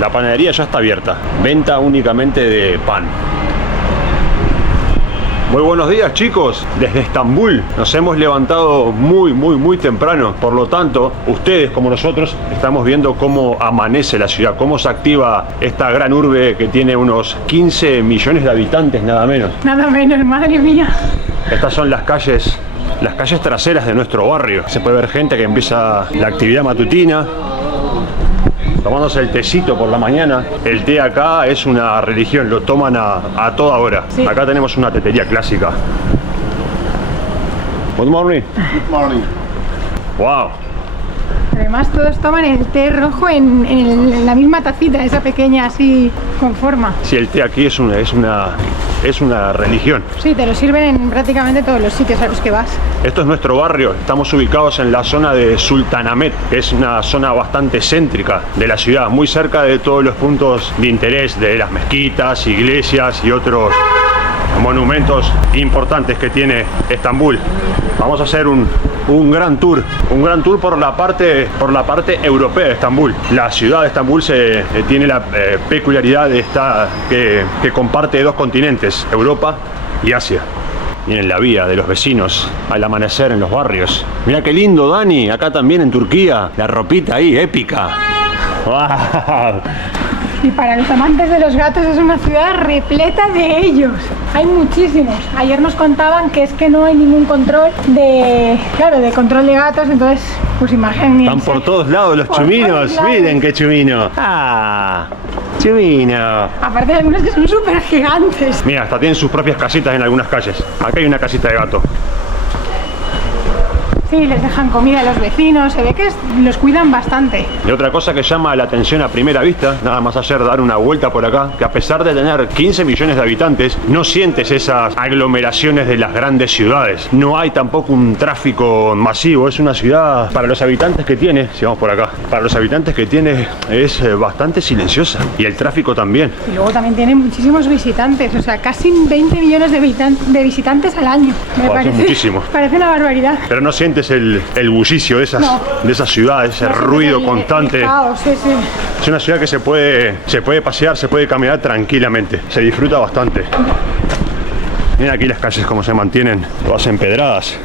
La panadería ya está abierta. Venta únicamente de pan. Muy buenos días, chicos, desde Estambul. Nos hemos levantado muy temprano. Por lo tanto, ustedes como nosotros estamos viendo cómo amanece la ciudad, cómo se activa esta gran urbe que tiene unos 15 millones de habitantes, nada menos. Nada menos, madre mía. Estas son las calles traseras de nuestro barrio. Se puede ver gente que empieza la actividad matutina, tomándose el tecito por la mañana. El té acá es una religión, lo toman a toda hora. Sí. Acá tenemos una tetería clásica. Good morning. Good morning. Wow. Además todos toman el té rojo en la misma tacita, esa pequeña así con forma. Sí, el té aquí es una religión. Sí, te lo sirven en prácticamente todos los sitios a los que vas. Esto es nuestro barrio, estamos ubicados en la zona de Sultanahmet, que es una zona bastante céntrica de la ciudad, muy cerca de todos los puntos de interés de las mezquitas, iglesias y otros monumentos importantes que tiene Estambul. Vamos a hacer un gran tour por la parte europea de Estambul. La ciudad de Estambul tiene la peculiaridad de que comparte dos continentes, Europa y Asia. Miren la vía de los vecinos al amanecer en los barrios. Mirá qué lindo, Dani, acá también en Turquía, la ropita ahí, épica. ¡Wow! Y para los amantes de los gatos es una ciudad repleta de ellos. Hay muchísimos. Ayer nos contaban que es que no hay ningún control de control de gatos, entonces pues imagínense. Están por todos lados los chuminos. Miren qué chumino. ¡Ah! Chumino. Aparte de algunos que son súper gigantes. Mira, hasta tienen sus propias casitas en algunas calles. Acá hay una casita de gato. Sí, les dejan comida a los vecinos, se ve que los cuidan bastante. Y otra cosa que llama la atención a primera vista, nada más ayer dar una vuelta por acá, que a pesar de tener 15 millones de habitantes, no sientes esas aglomeraciones de las grandes ciudades. No hay tampoco un tráfico masivo, es una ciudad, para los habitantes que tiene, si vamos por acá, para los habitantes que tiene es bastante silenciosa. Y el tráfico también. Y luego también tiene muchísimos visitantes, o sea, casi 20 millones de visitantes al año. Me parece muchísimo. Parece una barbaridad. Pero no sientes el bullicio de esas ciudades, ese ruido constante. Sí. Es una ciudad que se puede pasear, se puede caminar tranquilamente, se disfruta bastante. Miren aquí las calles como se mantienen, todas empedradas,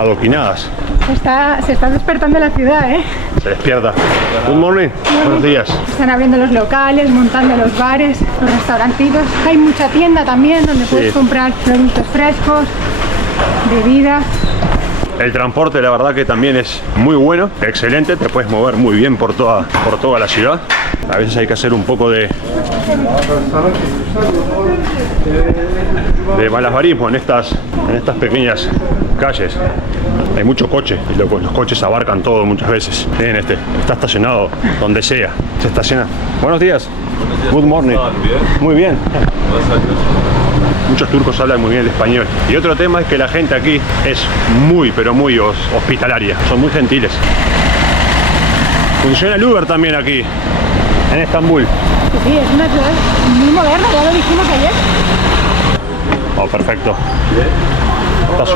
adoquinadas. Se está despertando la ciudad, ¿eh? Se despierta. Good morning. Buenos días. Están abriendo los locales, montando los bares, los restaurantitos. Hay mucha tienda también donde puedes comprar productos frescos, bebidas. El transporte, la verdad que también es muy bueno, excelente, te puedes mover muy bien por toda la ciudad. A veces hay que hacer un poco de malabarismo en estas pequeñas calles. Hay mucho coche y los coches abarcan todo muchas veces. Miren está estacionado donde sea, se estaciona. Buenos días. Good morning. Muy bien. Muchos turcos hablan muy bien el español. Y otro tema es que la gente aquí es muy hospitalaria. Son muy gentiles. Funciona el Uber también aquí, en Estambul. Sí, es una ciudad muy moderna, ya lo dijimos ayer. Oh, perfecto. Esta es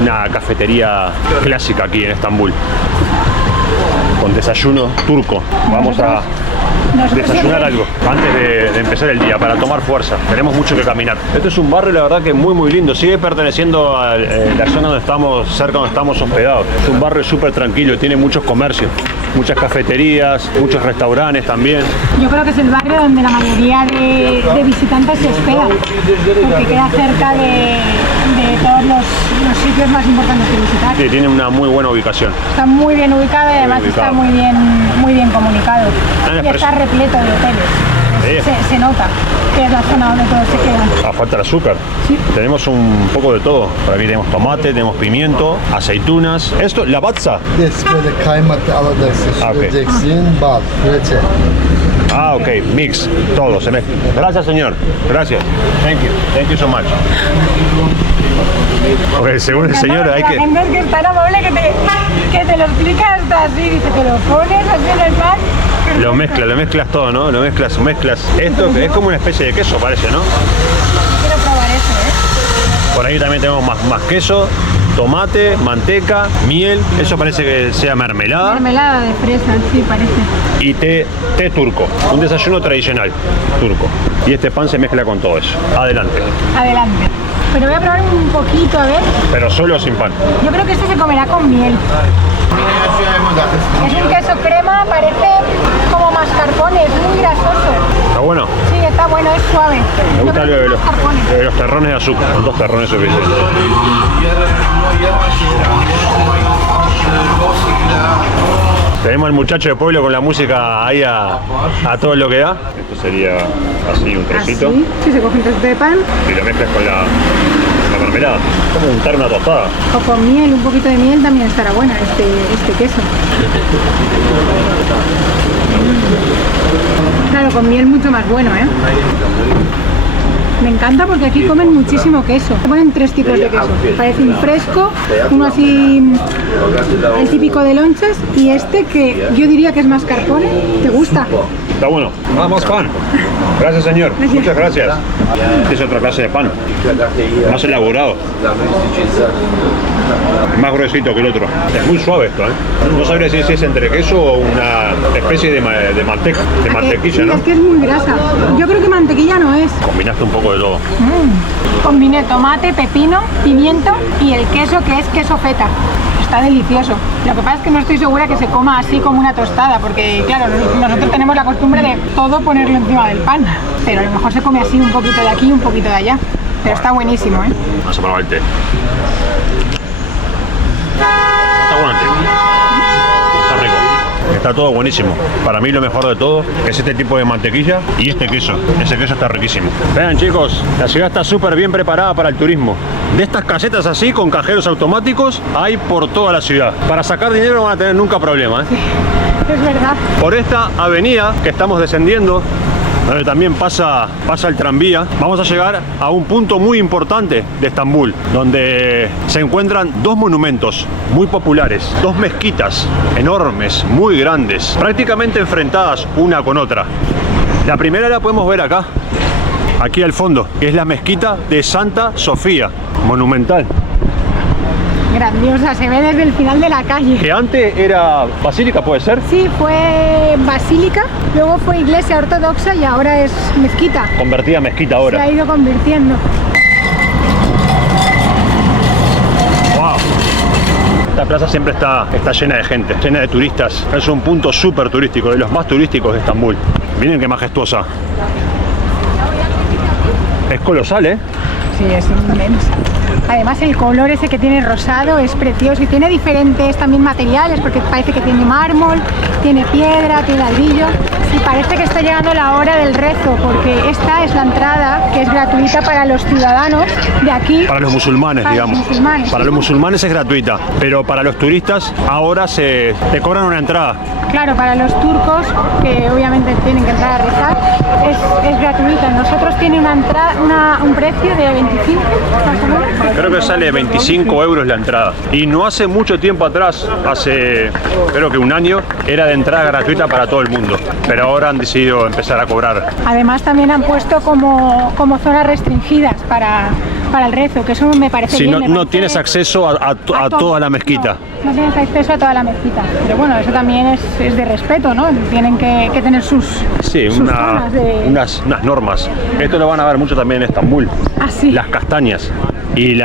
una cafetería clásica aquí en Estambul. Con desayuno turco. Vamos a desayunar algo antes de empezar el día para tomar fuerza. Tenemos mucho que caminar. Este es un barrio, la verdad, que muy lindo. Sigue perteneciendo a la zona donde estamos, cerca donde estamos hospedados. Es un barrio súper tranquilo, tiene muchos comercios, muchas cafeterías, muchos restaurantes también. Yo creo que es el barrio donde la mayoría de visitantes se hospeda, porque queda cerca de todos los sitios más importantes que visitar. Sí, tiene una muy buena ubicación. Está muy bien ubicado y además está muy bien comunicado. Y está repleto de hoteles. Se nota que es la zona donde todos se quedan. Falta el azúcar. Sí. Tenemos un poco de todo. Por aquí tenemos tomate, tenemos pimiento, aceitunas. Esto, la batza. Böyle kaymaklı alabilirsiniz. Süreceksin, bal, reçel. Ah, ok, mix, todo se mezcla. Gracias, señor. Gracias. Thank you so much. Ok, según el señor hay que... La gente es que es tan amable que te lo explica hasta así, dice, te lo pones así en el pan. Lo mezclas todo, ¿no? Lo mezclas. Esto es como una especie de queso, parece, ¿no? Quiero probar eso, ¿eh? Por ahí también tenemos más queso. tomate, manteca, miel. Eso parece que sea mermelada. Mermelada de fresa, sí, parece. Y té turco. Un desayuno tradicional turco. Y este pan se mezcla con todo eso. Adelante. Adelante. Pero voy a probar un poquito, a ver. Pero solo sin pan. Yo creo que este se comerá con miel. Es un queso crema, parece como mascarpone, es muy grasoso. ¿Está bueno? Sí, está bueno, es suave. Me gusta Yo creo que es mascarpone. de los terrones de azúcar. Con 2 terrones suficientes. Tenemos al muchacho de pueblo con la música ahí a todo lo que da. Esto sería así un trocito. Así, sí, se coge un trocito de pan. Y lo mezclas con la mermelada. Como untar una tostada. O con miel, un poquito de miel también estará buena este queso. Claro, con miel mucho más bueno, ¿eh? Me encanta porque aquí comen muchísimo queso. Ponen 3 tipos de queso. Parece un fresco, uno así, el típico de lonchas, y este que yo diría que es mascarpone. ¿Te gusta? Está bueno. Vamos, pan. Gracias, señor. Gracias. Muchas gracias. Este es otra clase de pan. Más elaborado. Más gruesito que el otro. Es muy suave esto, ¿eh? No sabría si es entre queso o una especie de manteca, de mantequilla, sí, ¿no? es que es muy grasa. Yo creo que mantequilla no es. Combinaste un poco de todo. Combiné tomate, pepino, pimiento y el queso, que es queso feta. Está delicioso. Lo que pasa es que no estoy segura que se coma así como una tostada, porque claro, nosotros tenemos la costumbre de todo ponerlo encima del pan, pero a lo mejor se come así, un poquito de aquí y un poquito de allá. Pero está buenísimo, ¿eh? Vamos a probar el té. Está bueno el té. Está rico. Está todo buenísimo. Para mí lo mejor de todo es este tipo de mantequilla y este queso. Ese queso está riquísimo. Vean, chicos, la ciudad está súper bien preparada para el turismo. De estas casetas así, con cajeros automáticos, hay por toda la ciudad. Para sacar dinero no van a tener nunca problema, ¿eh? Es verdad. Por esta avenida que estamos descendiendo, donde también pasa el tranvía, vamos a llegar a un punto muy importante de Estambul, donde se encuentran 2 monumentos muy populares, 2 mezquitas enormes, muy grandes, prácticamente enfrentadas una con otra. La primera la podemos ver acá, aquí al fondo, que es la mezquita de Santa Sofía, monumental. Grandiosa, se ve desde el final de la calle. Que antes era basílica, ¿puede ser? Sí, fue basílica, luego fue iglesia ortodoxa y ahora es mezquita. Convertida a mezquita Se ahora. ha ido convirtiendo. Wow. Esta plaza siempre está llena de gente, llena de turistas. Es un punto súper turístico, de los más turísticos de Estambul. Miren qué majestuosa. Es colosal, ¿eh? Sí, es inmensa. Además el color ese que tiene rosado es precioso y tiene diferentes también materiales, porque parece que tiene mármol, tiene piedra, tiene ladrillo. Y parece que está llegando la hora del rezo, porque esta es la entrada que es gratuita para los ciudadanos de aquí. Para los musulmanes, para digamos. Los musulmanes. Para los musulmanes es gratuita, pero para los turistas ahora te cobran una entrada. Claro, para los turcos, que obviamente tienen que entrar a rezar, es gratuita. Nosotros tiene una entrada, un precio de 25, más o menos. Creo que sale 25 euros la entrada. Y no hace mucho tiempo atrás, hace creo que un año, era de entrada gratuita para todo el mundo. Pero ahora han decidido empezar a cobrar. Además también han puesto como zonas restringidas para el rezo, que eso me parece Sí, bien. no tienes acceso a toda la mezquita. No tienes acceso a toda la mezquita. Pero bueno, eso también es de respeto, ¿no? Tienen que tener sus zonas de... unas normas. Esto lo van a ver mucho también en Estambul. Ah, sí. Las castañas y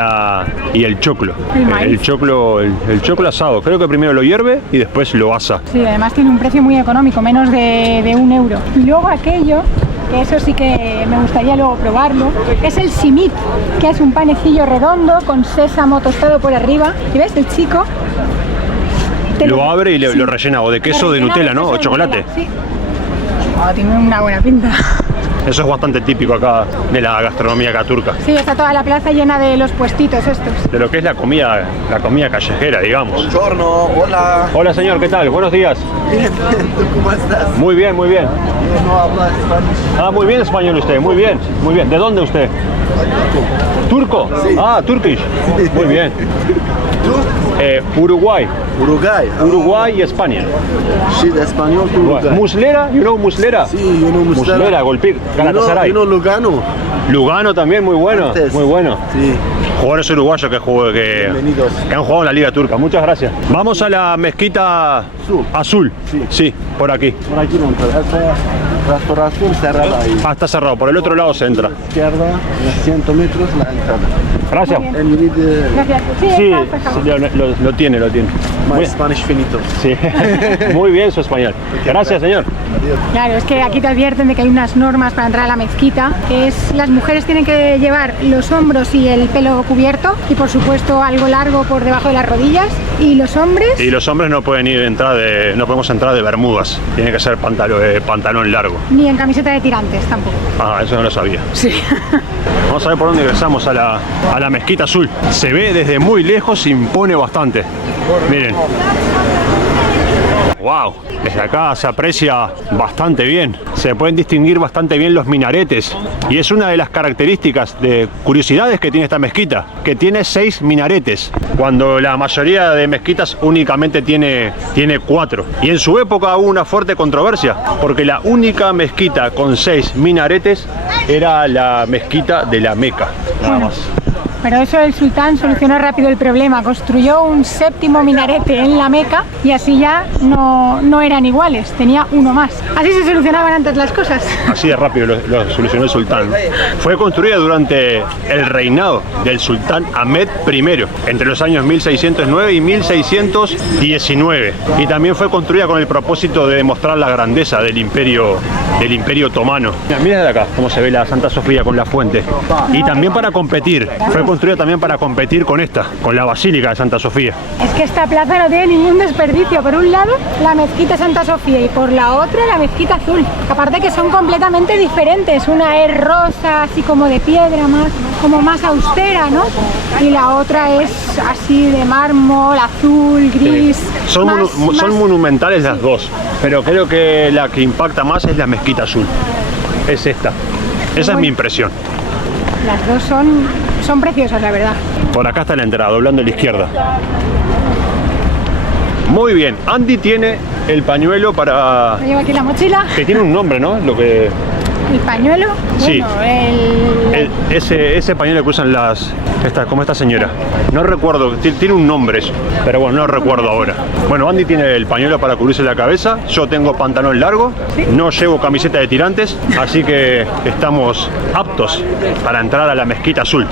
el choclo. El maíz. El choclo asado. Creo que primero lo hierve y después lo asa. Sí, además tiene un precio muy económico, menos de 1 euro. Y luego aquello, que eso sí que me gustaría luego probarlo, es el simit, que es un panecillo redondo con sésamo tostado por arriba. ¿Y ves? El chico lo abre y lo rellena o de queso o de Nutella, ¿no? O chocolate. Sí. Oh, tiene una buena pinta. Eso es bastante típico acá de la gastronomía acá turca. Sí, está toda la plaza llena de los puestitos estos. De lo que es la comida callejera, digamos. Buongiorno, hola. Hola señor, ¿qué tal? Buenos días. Bien, ¿tú cómo estás? Muy bien, muy bien. No habla español. Ah, muy bien español usted, muy bien, muy bien. ¿De dónde usted? ¿Turco? Sí. Ah, Turkish. Muy bien. ¿Tú? Uruguay. Uruguay. Uruguay y España. Sí, de español, Uruguay. Muslera, you know Muslera? Sí, yo no Muslera, Golpir, Galatasaray. Yo no Lugano. Lugano también, muy bueno, Antes. muy bueno. Sí. Jugadores uruguayos que han jugado en la Liga Turca. Muchas gracias. Vamos a la mezquita azul. Sí, por aquí. Por aquí no entra. Esta restauración cerrada ahí. Ah, está cerrado. Por el otro lado se entra. Izquierda, a 100 metros la entrada. Gracias. Gracias. Sí, Está lo tiene. My Spanish finito. Sí. Muy bien su español. Gracias, señor. Claro, es que aquí te advierten de que hay unas normas para entrar a la mezquita, que es las mujeres tienen que llevar los hombros y el pelo cubierto y por supuesto algo largo por debajo de las rodillas, y los hombres... Y los hombres no pueden no podemos entrar de bermudas, tiene que ser pantalón largo. Ni en camiseta de tirantes tampoco. Ah, eso no lo sabía. Sí. Vamos a ver por dónde ingresamos a la mezquita azul. Se ve desde muy lejos, impone bastante. Miren. Wow, desde acá se aprecia bastante bien. Se pueden distinguir bastante bien los minaretes. Y es una de las características de curiosidades que tiene esta mezquita, que tiene 6 minaretes, cuando la mayoría de mezquitas únicamente tiene 4. Y en su época hubo una fuerte controversia, porque la única mezquita con 6 minaretes era la mezquita de la Meca, nada más. Pero eso el sultán solucionó rápido el problema, construyó un 7º minarete en la Meca y así ya no eran iguales, tenía uno más. Así se solucionaban antes las cosas. Así de rápido lo solucionó el sultán. Fue construida durante el reinado del sultán Ahmed I, entre los años 1609 y 1619. Y también fue construida con el propósito de demostrar la grandeza del imperio otomano. Mira desde acá cómo se ve la Santa Sofía con la fuente. Y también para competir. Fue construida también para competir con la Basílica de Santa Sofía. Es que esta plaza no tiene ningún desperdicio. Por un lado, la mezquita Santa Sofía y por la otra, la mezquita azul. Aparte que son completamente diferentes. Una es rosa, así como de piedra, más austera, ¿no? Y la otra es así de mármol, azul, gris. Sí. Son monumentales las dos, pero creo que la que impacta más es la mezquita azul. Es esta. Esa es mi impresión. Las dos son preciosas, la verdad. Por acá está la entrada, doblando a la izquierda. Muy bien, Andy tiene el pañuelo para... Me llevo aquí la mochila. Que tiene un nombre, ¿no? ¿El pañuelo? Sí. Bueno, ese pañuelo que usan como esta señora. No recuerdo, tiene un nombre eso, pero bueno, no recuerdo ahora. Bueno, Andy tiene el pañuelo para cubrirse la cabeza, yo tengo pantalón largo, ¿sí? No llevo camiseta de tirantes, así que estamos aptos para entrar a la mezquita azul.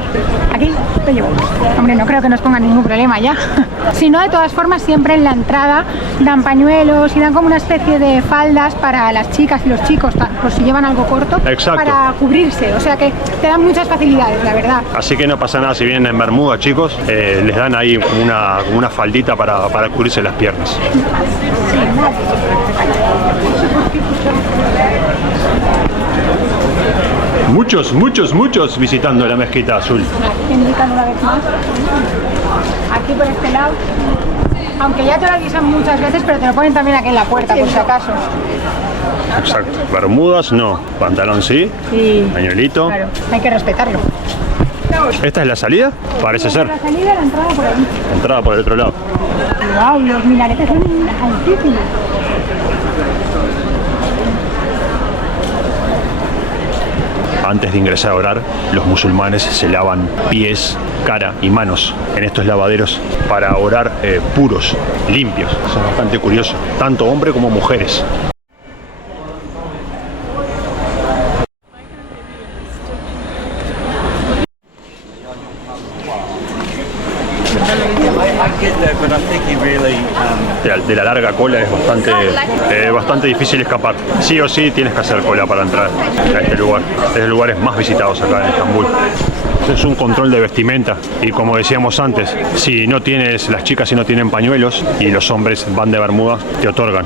Aquí lo llevo. Hombre, no creo que nos pongan ningún problema ya. Si no, de todas formas, siempre en la entrada dan pañuelos y dan como una especie de faldas para las chicas y los chicos, por si llevan algo corto. Exacto. Para cubrirse, o sea que te dan muchas facilidades, la verdad. Así que no pasa nada si vienen en bermuda, chicos, les dan ahí una faldita para cubrirse las piernas. Muchos visitando la mezquita azul. Te indican una vez más. Aquí por este lado. Aunque ya te lo avisan muchas veces, pero te lo ponen también aquí en la puerta, por si acaso. Exacto. Bermudas no, pantalón sí, pañuelito. Claro, hay que respetarlo. ¿Esta es la salida? Parece ser. La salida, la entrada por ahí. La entrada por el otro lado. Wow, los minaretes son altísimos. Antes de ingresar a orar, los musulmanes se lavan pies, cara y manos en estos lavaderos para orar puros, limpios. Eso es bastante curioso, tanto hombres como mujeres. De la larga cola es bastante difícil escapar. Sí o sí tienes que hacer cola para entrar a este lugar. Es de los lugares más visitados acá en Estambul. Es un control de vestimenta y como decíamos antes, si no tienes, las chicas si no tienen pañuelos y los hombres van de bermuda, te otorgan.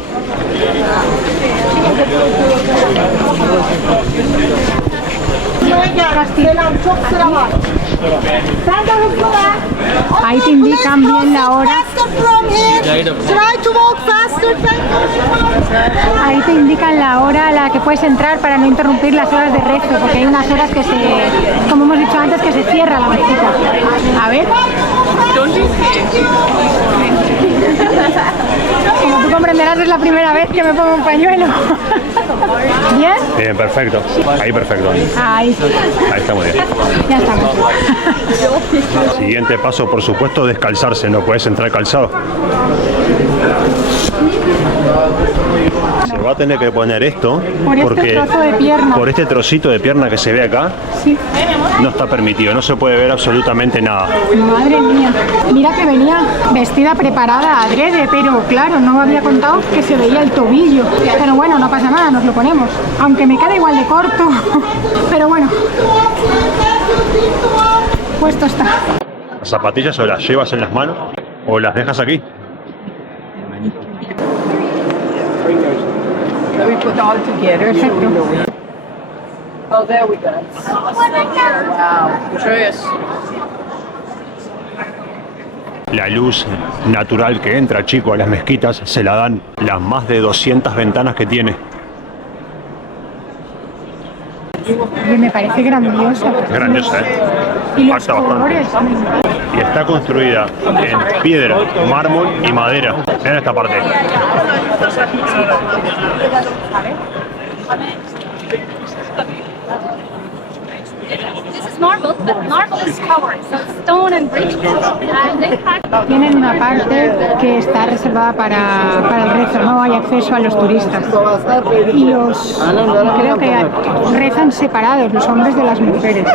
Ahí te indican bien la hora. Ahí te indican la hora a la que puedes entrar para no interrumpir las horas de rezo, porque hay unas horas que como hemos dicho antes, que se cierra la mezquita. A ver. Como tú comprenderás, es la primera vez que me pongo un pañuelo. ¿Bien? Bien, perfecto. Ahí perfecto. Ahí. Ahí está muy bien. Ya estamos. Siguiente paso, por supuesto, descalzarse. No puedes entrar calzado. Se va a tener que poner esto Por este porque trozo de pierna. por este trocito de pierna que se ve acá Sí. no está permitido, no se puede ver absolutamente nada. Madre mía. Mira que venía vestida preparada adrede, pero claro, no había contado que se veía el tobillo. Pero bueno, no pasa nada, nos lo ponemos. Aunque me queda igual de corto. Pero bueno. Puesto está. Las zapatillas o las llevas en las manos o las dejas aquí. So we put all together. Perfecto. Oh, there we go. Wow, tres. La luz natural que entra, chico, a las mezquitas se la dan las más de 200 ventanas que tiene. Oye, me parece grandiosa. Es grandiosa, ¿eh? Y los Impacta bastante. colores. Y está construida en piedra, mármol y madera. Miren esta parte. This is marble, but marble is covered, so it's stone and brick. And they pack Tienen una parte que está reservada para el rezo, no hay acceso a los turistas. Y creo que rezan separados, los hombres de las mujeres.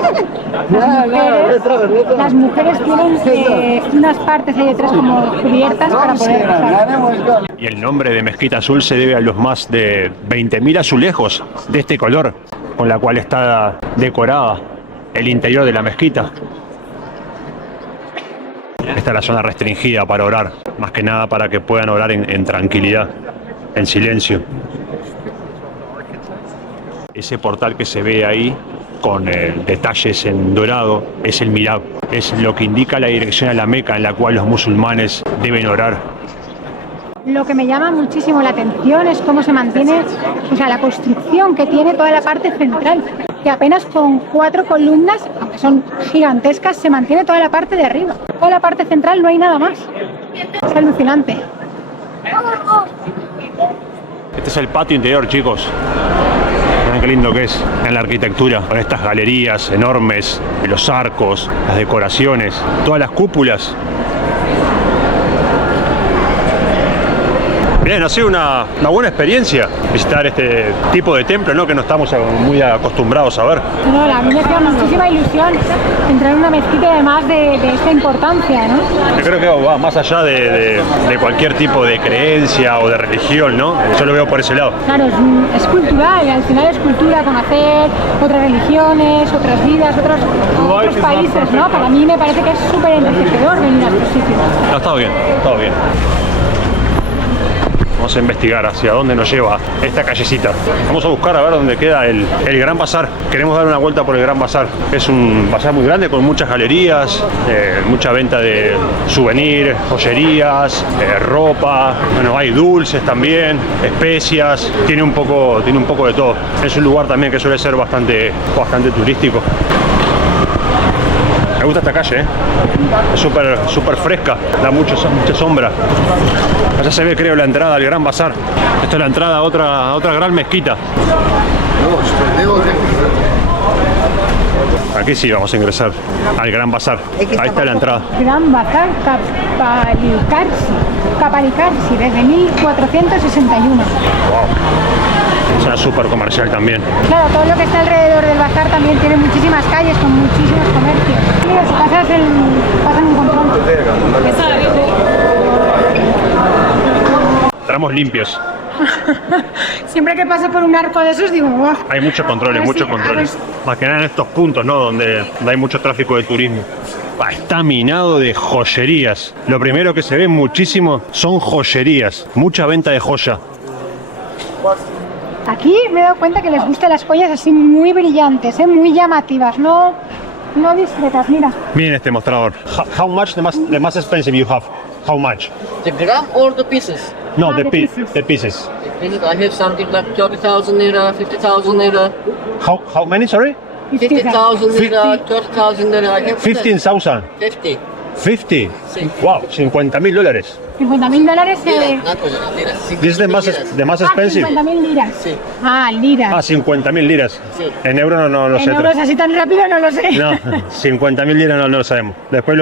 Las mujeres tienen unas partes ahí detrás como cubiertas para poder rezar. Y el nombre de Mezquita Azul se debe a los más de 20.000 azulejos de este color, con la cual está decorada el interior de la mezquita. Esta es la zona restringida para orar, más que nada para que puedan orar en tranquilidad, en silencio. Ese portal que se ve ahí, con detalles en dorado, es el mihrab, es lo que indica la dirección a la Meca en la cual los musulmanes deben orar. Lo que me llama muchísimo la atención es cómo se mantiene, o sea, la construcción que tiene toda la parte central, que apenas con 4 columnas, aunque son gigantescas, se mantiene toda la parte de arriba. Toda la parte central no hay nada más. Es alucinante. Este es el patio interior, chicos. Miren qué lindo que es en la arquitectura, con estas galerías enormes, los arcos, las decoraciones, todas las cúpulas. Bien, ha sido una buena experiencia visitar este tipo de templo, ¿no? Que no estamos muy acostumbrados a ver. No, a mí me hacía muchísima ilusión entrar en una mezquita además de esta importancia, ¿no? Yo creo que va más allá de cualquier tipo de creencia o de religión, ¿no? Yo lo veo por ese lado. Claro, es cultural, al final es cultura, conocer otras religiones, otras vidas, otros países, ¿no? Para mí me parece que es súper enriquecedor venir a estos sitios. No, ha estado bien, ha estado bien. Vamos a investigar hacia dónde nos lleva esta callecita. Vamos a buscar a ver dónde queda el Gran Bazar. Queremos dar una vuelta por el Gran Bazar. Es un bazar muy grande con muchas galerías, mucha venta de souvenirs, joyerías, ropa. Bueno, hay dulces también, especias. Tiene un poco de todo. Es un lugar también que suele ser bastante turístico. Me gusta esta calle, es súper fresca, da mucha sombra. Allá se ve, creo, la entrada al Gran Bazar. Esta es la entrada a otra gran mezquita. Aquí sí vamos a ingresar al Gran Bazar. Ahí está la entrada. Gran Bazar Kapalikarsi, desde 1461. Wow. Es una súper comercial también. Claro, todo lo que está alrededor del bazar también tiene muchísimas calles con muchísimos comercios. Mira, si pasan un control. Entramos limpios. Siempre que paso por un arco de esos digo, wow. Hay muchos controles, Más que nada en estos puntos, ¿no? Donde hay mucho tráfico de turismo. Está minado de joyerías. Lo primero que se ve muchísimo son joyerías. Mucha venta de joya. Aquí me he dado cuenta que les gustan las joyas así muy brillantes, muy llamativas, no discretas, mira. Miren este mostrador. How much the most expensive you have? How much? The gram or the pieces? No, the the pieces. pieces. I have something like 30,000 lira, 50,000 lira, How many, sorry? 50,000 lira, 30,000 lira. I have 15,000. 50. 50? Wow, $50.000. $50.000 This is the más expensive. 50.000 liras. Sí. Ah, liras. Ah, 50.000 liras. Sí. En euros no lo sé. En euros así tan rápido no lo sé. No, 50.000 liras no lo sabemos. Después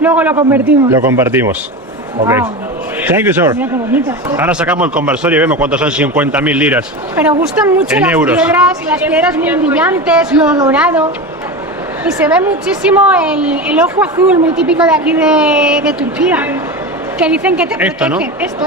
Luego lo convertimos. lo compartimos. Ok. Wow. Thank you, sir. Mira qué bonito. Ahora sacamos el conversor y vemos cuántos son 50.000 liras. Pero gustan mucho En las euros. piedras muy brillantes, lo dorado. Y se ve muchísimo el ojo azul, muy típico de aquí de Turquía. Que dicen que te Esto, protege. ¿no? Esto.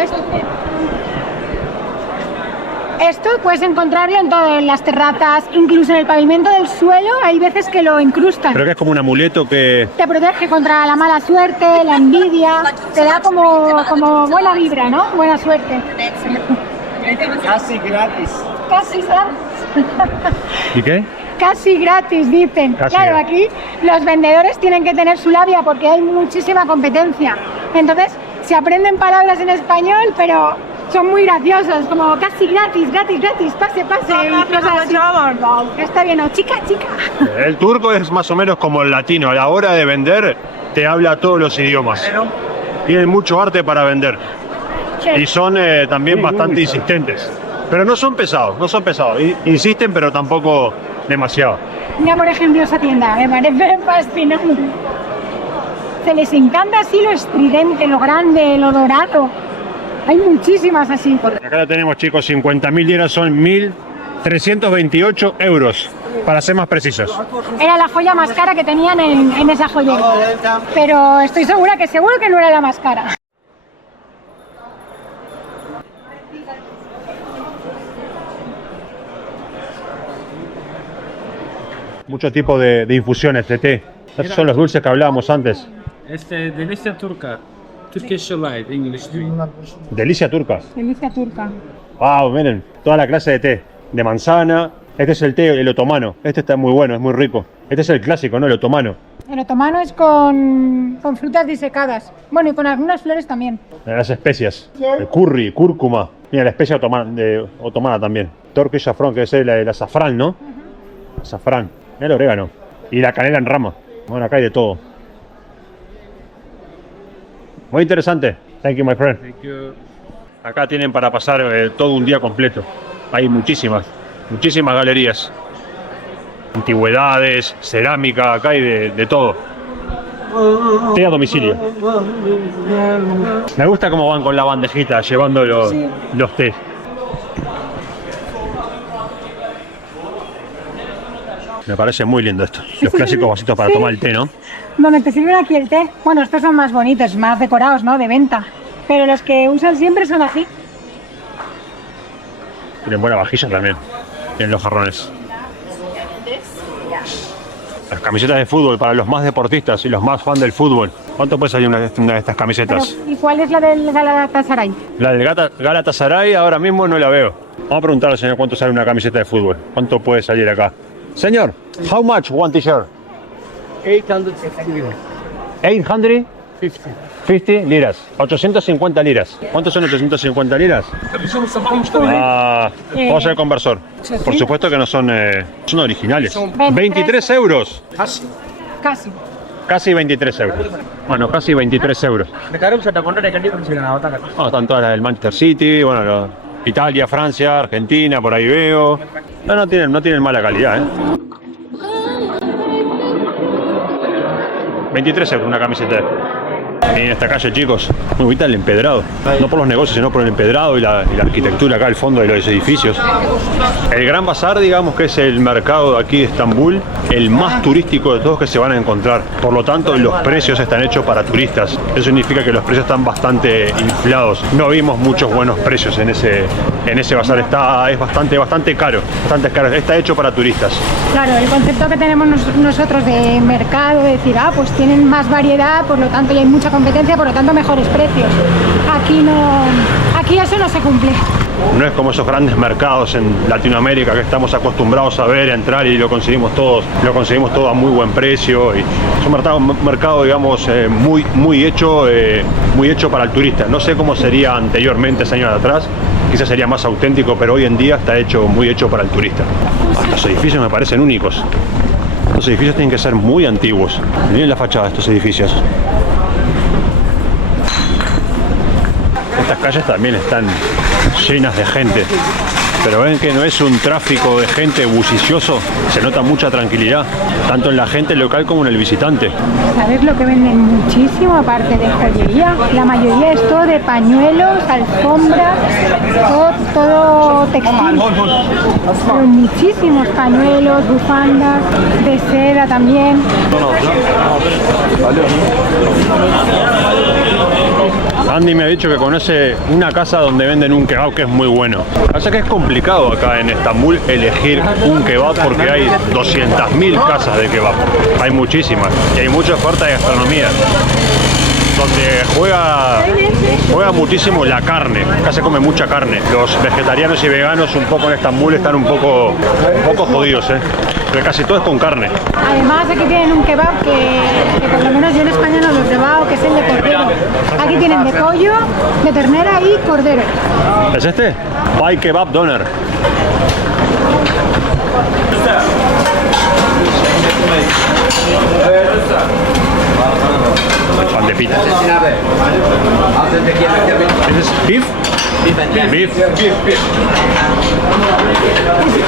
Esto puedes encontrarlo en todas las terrazas, incluso en el pavimento del suelo, hay veces que lo incrustan. Creo que es como un amuleto que... Te protege contra la mala suerte, la envidia, te da como buena vibra, ¿no? Buena suerte. Casi gratis. Casi gratis. ¿Y qué? Casi gratis, dicen. Casi Claro, gratis. aquí los vendedores tienen que tener su labia porque hay muchísima competencia. Entonces, se aprenden palabras en español, pero son muy graciosos, como casi gratis, pase, y cosas así. Está bien, o chica. El turco es más o menos como el latino. A la hora de vender, te habla todos los idiomas. Tienen mucho arte para vender. Y son también bastante insistentes. Pero no son pesados. Insisten, pero tampoco demasiado. Mira, por ejemplo, esa tienda, me parece fascinante. Se les encanta así lo estridente, lo grande, lo dorado. Hay muchísimas así. Acá la tenemos, chicos, 50.000 liras son 1.328 euros, para ser más precisos. Era la joya más cara que tenían en esa joyería. Pero estoy segura que no era la más cara. Muchos tipos de infusiones, de té. Estos son los dulces que hablábamos antes. Delicia turca. Turkish Delight, English drink. Delicia turca. Delicia turca. Wow, miren, toda la clase de té. De manzana. Este es el té, el otomano. Este está muy bueno, es muy rico. Este es el clásico, ¿no? El otomano. El otomano es con frutas disecadas. Bueno, y con algunas flores también. Las especias. El curry, cúrcuma. Mira, la especia otomana también. Turkish saffron, que es el azafrán, ¿no? Azafrán. Mira el orégano. Y la canela en rama. Bueno, acá hay de todo. Muy interesante. Thank you, my friend. Thank you. Acá tienen para pasar todo un día completo. Hay muchísimas galerías. Antigüedades, cerámica, acá hay de todo. Té a domicilio. Me gusta cómo van con la bandejita llevando los té. Me parece muy lindo esto. Los clásicos vasitos para tomar el té, ¿no? Donde te sirven aquí el té. Bueno, estos son más bonitos, más decorados, ¿no? De venta. Pero los que usan siempre son así. Tienen buena vajilla también. Tienen los jarrones. Las camisetas de fútbol para los más deportistas y los más fan del fútbol. ¿Cuánto puede salir una de estas camisetas? Pero, ¿y cuál es la del Galatasaray? La del Galatasaray ahora mismo no la veo. Vamos a preguntarle al señor cuánto sale una camiseta de fútbol. ¿Cuánto puede salir acá? Señor, how much one t-shirt? 850. 850 liras. 850 liras. ¿Cuántos son 850 liras? Vamos a ver el conversor. Por supuesto que no son originales. 23 euros. Casi. Casi 23 euros. Bueno, casi 23 euros. Están todas las del Manchester City, bueno, Italia, Francia, Argentina, por ahí veo. No tienen mala calidad, 23 euros una camiseta. En esta calle, chicos, muy bonita el empedrado. No por los negocios, sino por el empedrado y la arquitectura acá al fondo de los edificios. El Gran Bazar, digamos que es el mercado de aquí de Estambul, el más turístico de todos que se van a encontrar. Por lo tanto, los precios están hechos para turistas. Eso significa que los precios están bastante inflados. No vimos muchos buenos precios en ese bazar. Es bastante caro. Está hecho para turistas. Claro, el concepto que tenemos nosotros de mercado, de decir, pues tienen más variedad, por lo tanto, y hay mucha competencia, por lo tanto mejores precios. Aquí eso no se cumple. No es como esos grandes mercados en Latinoamérica que estamos acostumbrados a ver, entrar y lo conseguimos todo a muy buen precio. Y es un mercado digamos, muy hecho para el turista. No sé cómo sería anteriormente, años atrás, quizás sería más auténtico, pero hoy en día está muy hecho para el turista. Los edificios me parecen únicos. Los edificios tienen que ser muy antiguos. Miren la fachada de estos edificios. Estas calles también están llenas de gente. Pero ven que no es un tráfico de gente bullicioso, se nota mucha tranquilidad, tanto en la gente local como en el visitante. ¿Sabes lo que venden muchísimo aparte de joyería? La mayoría es todo de pañuelos, alfombras, todo textil. Pero muchísimos pañuelos, bufandas, de seda también. Andy me ha dicho que conoce una casa donde venden un kebab que es muy bueno. Pasa que es complicado acá en Estambul elegir un kebab porque hay 200.000 casas de kebab. Hay muchísimas y hay mucha oferta de gastronomía. Donde juega muchísimo la carne, acá se come mucha carne. Los vegetarianos y veganos un poco en Estambul están un poco jodidos, pero casi todo es con carne. Además aquí tienen un kebab que por lo menos yo en España no lo he probado, que es el de cordero. Aquí tienen de pollo, de ternera y cordero. ¿Es este? Bay Kebab Doner. Pan de pita. ¿This is beef? Beef.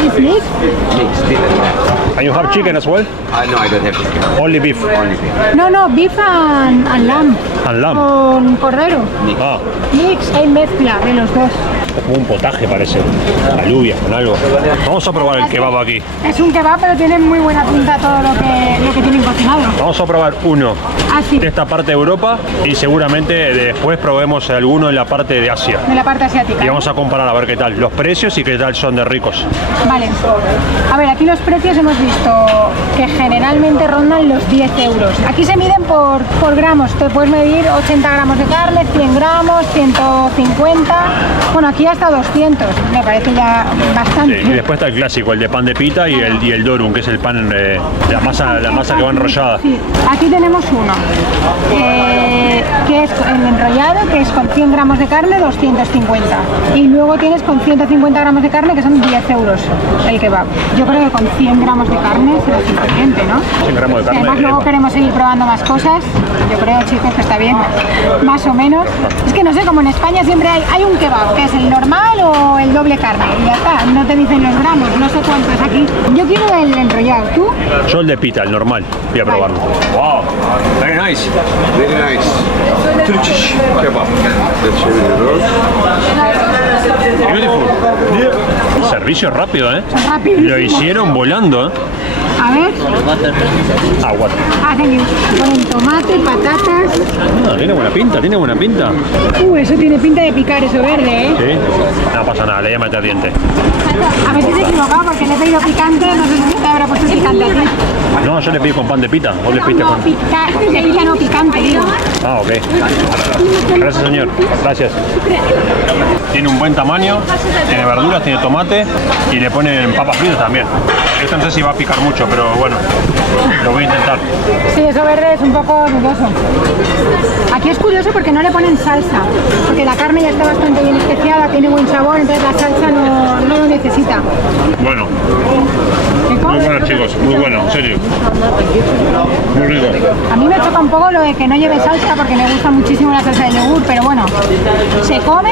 ¿Es mix? And you have chicken as well? No, I don't have chicken. Only beef. No, beef and lamb. And lamb. Con cordero. Ah, Mix, hay mezcla de los dos. como un potaje parece. Alubia con algo. Vamos a probar el kebab aquí. Es un kebab, pero tiene muy buena pinta todo lo que tienen cocinado. Vamos a probar uno Así, de esta parte de Europa y seguramente después probemos alguno en la parte de Asia. de la parte asiática. Y vamos a comparar a ver qué tal los precios y qué tal son de ricos. Vale. A ver, aquí los precios hemos visto que generalmente rondan los 10 euros. Aquí se miden por gramos. Te puedes medir 80 gramos de carne, 100 gramos, 150. Bueno, aquí hasta 200. Me parece ya bastante. Sí, y después está el clásico, el de pan de pita y el dorum, que es el pan, la masa que va enrollada. Sí, aquí tenemos uno, que es el enrollado, que es con 100 gramos de carne, 250. Y luego tienes con 150 gramos de carne, que son 10 euros el kebab. Yo creo que con 100 gramos de carne será suficiente, ¿no? 100 gramos de Si carne. además luego queremos seguir probando más cosas, yo creo, chicos, que está bien, más o menos. Es que no sé, como en España siempre hay un kebab, que es el normal o el doble carne, y ya está, no te dicen los gramos, no sé cuánto es aquí. Yo quiero el enrollado, ¿tú? Yo el de pita, el normal. Voy a probarlo. Wow, very nice. Very nice. Turkish kebab. Beautiful. Servicio rápido, ¿eh? Son rapidísimos. Lo hicieron volando, ¿eh? A ver, Agua. hacen ponen tomate, patatas. Ah, tiene buena pinta, tiene buena pinta. Eso tiene pinta de picar, eso verde, ¿eh? Sí. No pasa nada, le voy a meter diente. A veces he equivocado porque le he pedido picante, no sé si te habrá puesto picante aquí. No, yo le pedí con pan de pita. Vos le pediste No, con... picante, no picante, digo. Ah, ok. Gracias, señor. Gracias. Tiene un buen tamaño, tiene verduras, tiene tomate y le ponen papas fritas también. Esto no sé si va a picar mucho, pero bueno, lo voy a intentar. Sí, eso verde es un poco dudoso. Aquí es curioso porque no le ponen salsa, porque la carne ya está bastante bien especiada, tiene buen sabor, entonces la salsa no lo necesita. Bueno, ¿Rico? muy bueno, chicos, muy bueno, en serio. Muy rico. A mí me choca un poco lo de que no lleve salsa porque me gusta muchísimo la salsa de yogur, pero bueno, se come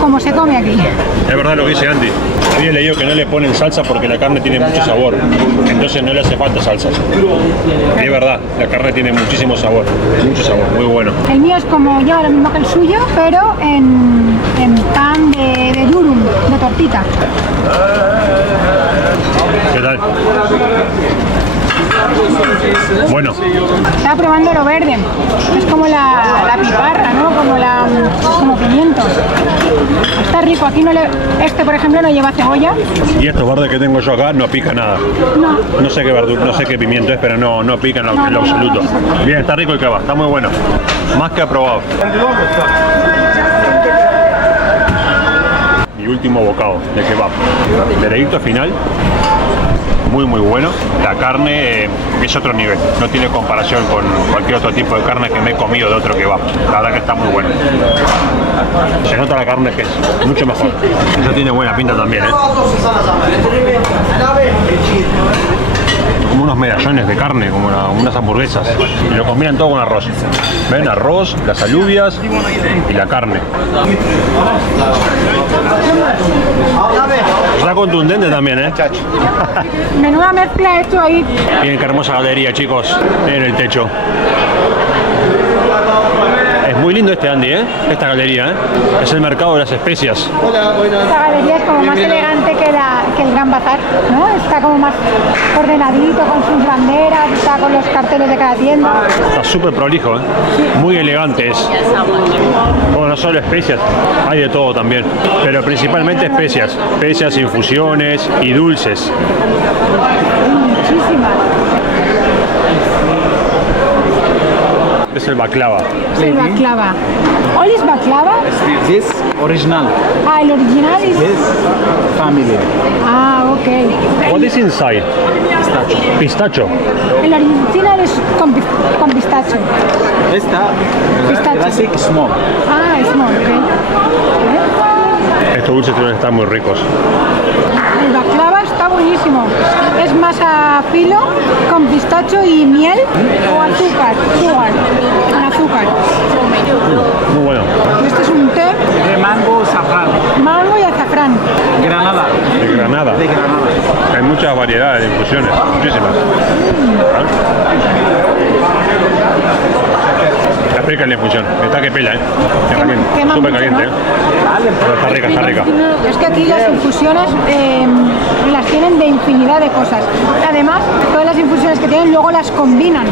como se come aquí. Es verdad lo que dice Andy. Había leído que no le ponen salsa porque la carne tiene mucho sabor, entonces no le hace falta salsa. Y es verdad, la carne tiene muchísimo sabor, muy bueno. El mío es como yo, lo mismo que el suyo, pero en pan de durum, de tortita. ¿Qué tal? Bueno, Estaba probando lo verde, es como la piparra, ¿no? Como pimiento. Está rico, aquí no le... Este, por ejemplo, no lleva cebolla. y estos verdes que tengo yo acá no pica nada. No sé qué verdura, no sé qué pimiento es, pero no pica en lo absoluto. Bien, está rico el kebab, está muy bueno. Más que aprobado. Mi último bocado de kebab. Veredicto final. Muy bueno. La carne es otro nivel, no tiene comparación con cualquier otro tipo de carne que me he comido de otro kebab. La verdad que está muy bueno. Se nota la carne que es mucho mejor. Esa tiene buena pinta también, ¿eh? Como unos unos medallones de carne, como unas hamburguesas. Y lo combinan todo con arroz. ¿Ven? Arroz, las alubias y la carne. Está contundente también, ¿eh? Menuda mezcla esto ahí. Miren qué hermosa galería, chicos. Miren el techo. Es muy lindo este Andy, ¿eh? Esta galería, ¿eh? Es el mercado de las especias. Esta galería es como más elegante que el Gran Bazar, ¿no? Está como más ordenadito con sus banderas, está con los carteles de cada tienda. Está súper prolijo, ¿eh? Muy elegante es. Bueno, no solo especias, hay de todo también. Pero principalmente especias. Especias, infusiones y dulces. Muchísimas. Es el baklava. Es el baklava. ¿All is baklava? This original. Ah, el original es... This family. Ah, ok. What is inside? Pistacho. El original es con pistacho. Esta Pistacho. classic small. Ah, es small, ok. Estos dulces deben estar muy ricos. El baklava está buenísimo. Es masa filo con pistacho y miel o azúcar. Con azúcar. Muy bueno. Este es un té, De mango safran. mango y azafrán. Granada. De Granada. De Granada. Hay muchas variedades de infusiones. Muchísimas. Está rica la infusión. Está que pela, ¿eh? Está caliente. Quema Súper mucho, caliente, ¿no? ¿eh? Pero está rica, está rica. Es que aquí las infusiones las tienen de infinidad de cosas. Además, todas las infusiones que tienen luego las combinan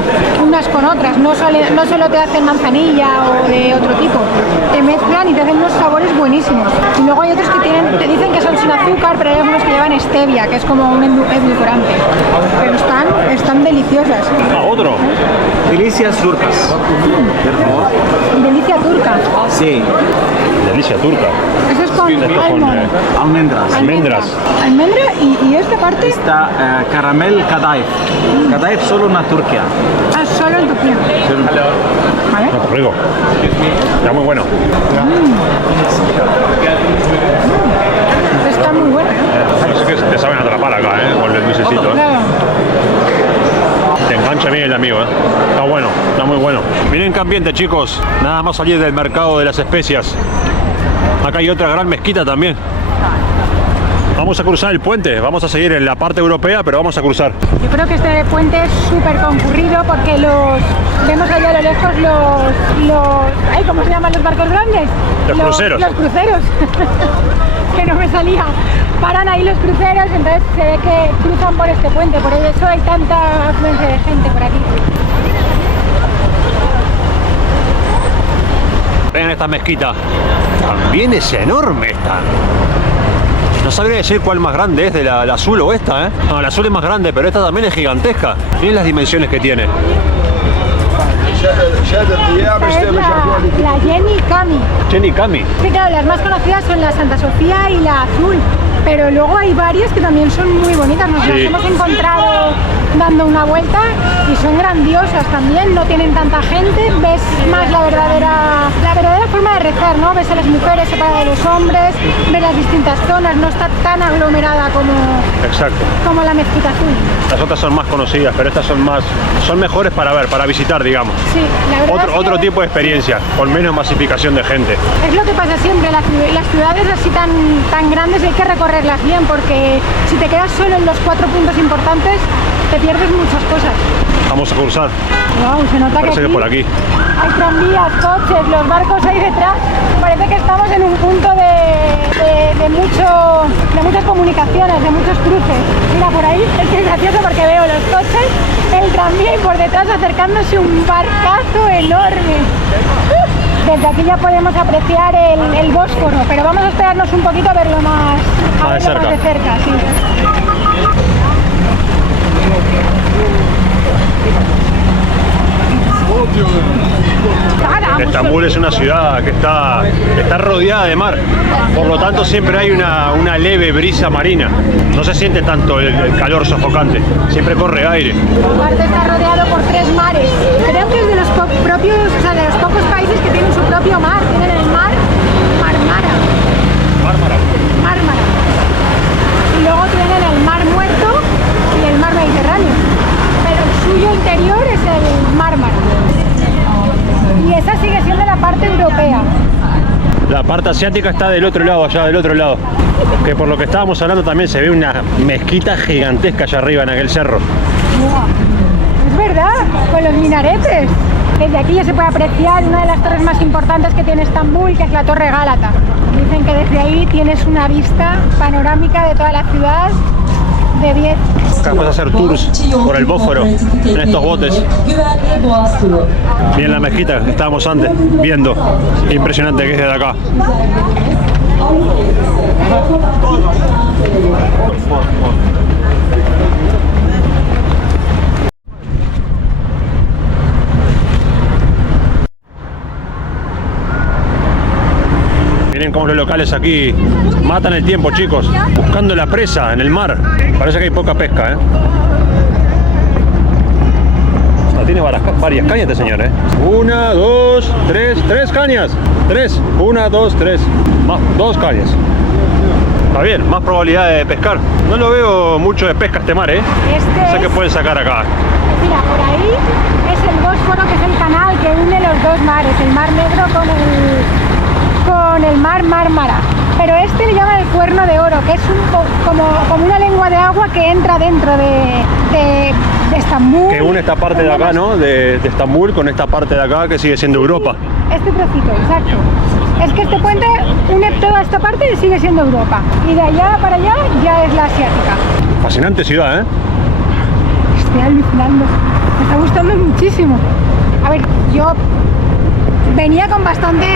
unas con otras. No solo te hacen manzanilla o de otro tipo. Te mezclan y te hacen unos sabores buenísimos. Y luego hay otros que te dicen que son sin azúcar, pero hay algunos que llevan stevia, que es como un edulcorante. Pero están deliciosas. Ah, otro. Delicias turcas. Delicia turca. Sí. Delicia turca. Eso es con Esto con almond. Almendras. almendras. Almendra y esta parte Esta caramel kadayıf. Kadayıf solo en Turquía. solo en Turquía. ¿Vale? No, está rico. Está muy bueno. Está muy buena, ¿eh? No sé que te saben atrapar acá, ¿eh? Con el dulcecito, ¿eh? Claro. Te engancha bien el amigo, ¿eh? Está bueno, está muy bueno. Miren qué ambiente, chicos. Nada más salir del mercado de las especias. Acá hay otra gran mezquita también. Vamos a cruzar el puente. Vamos a seguir en la parte europea, pero vamos a cruzar. Yo creo que este puente es súper concurrido porque vemos allá a lo lejos los ¿cómo se llaman los barcos grandes? Los cruceros. Los cruceros. Que no me salía. Paran ahí los cruceros, entonces se ve que cruzan por este puente, por eso hay tanta afluencia de gente por aquí. Vean esta mezquita. También es enorme esta. No sabría decir cuál más grande es, de la azul o esta, ¿eh? No, la azul es más grande, pero esta también es gigantesca. Miren las dimensiones que tiene. Esta es la Jenny Kami. Jenny Kami. Sí, claro, las más conocidas son la Santa Sofía y la azul, pero luego hay varias que también son muy bonitas. Nos las Sí. hemos encontrado dando una vuelta y son grandiosas también, no tienen tanta gente, ves más la verdadera forma de rezar, ¿no? Ves a las mujeres separadas de los hombres, ves las distintas zonas, no está tan aglomerada Exacto. como la mezquita azul. Las otras son más conocidas, pero estas son mejores para ver, para visitar, digamos. Sí, la verdad es que Otro tipo de experiencia, con menos masificación de gente. es lo que pasa siempre, las ciudades así tan grandes hay que recorrerlas bien, porque si te quedas solo en los 4 puntos importantes, te pierdes muchas cosas. Vamos a cruzar. Wow, se nota Parece que aquí por aquí. hay tranvías, coches, los barcos ahí detrás. Parece que estamos en un punto de muchas comunicaciones, de muchos cruces. Mira, por ahí es que es gracioso porque veo los coches, el tranvía y por detrás acercándose un barcazo enorme. Desde aquí ya podemos apreciar el Bósforo, pero vamos a esperarnos un poquito a verlo más de cerca. Sí. Estambul es una ciudad que está rodeada de mar, por lo tanto siempre hay una leve brisa marina. No se siente tanto el calor sofocante, siempre corre aire. Aparte está rodeado por 3 mares. Creo que es de los pocos países que tienen su propio mar. Tienen el mar Mármara. Y luego tienen el mar Muerto y el mar Mediterráneo. parte asiática está del otro lado, allá del otro lado. Que por lo que estábamos hablando también se ve una mezquita gigantesca allá arriba en aquel cerro. Es verdad, con los minaretes. Desde aquí ya se puede apreciar una de las torres más importantes que tiene Estambul, que es la Torre Gálata. Dicen que desde ahí tienes una vista panorámica de toda la ciudad de 10. Acá puedes hacer tours por el Bósforo en estos botes. Miren la mezquita que estábamos antes viendo. Impresionante que es desde acá. Miren cómo los locales aquí matan el tiempo, chicos, buscando la presa en el mar. Parece que hay poca pesca, ¿eh? Tiene varias cañas este señor, ¿eh? 1, 2, 3 cañas. 3, 1, 2, 3. Más 2 cañas. Está bien, más probabilidad de pescar. No lo veo mucho de pesca este mar, ¿eh? No sé qué pueden sacar acá. Mira, por ahí es el Bósforo, que es el canal que une los dos mares, el Mar Negro con el Mar Mármara. Pero este le llaman el Cuerno de Oro, que es como una lengua de agua que entra dentro de Estambul. Que une esta parte de acá, ¿no? De Estambul con esta parte de acá que sigue siendo Europa. Este trocito, exacto. Es que este puente une toda esta parte y sigue siendo Europa. Y de allá para allá ya es la asiática. Fascinante ciudad, ¿eh? Estoy alucinando. Me está gustando muchísimo. A ver, yo venía con bastante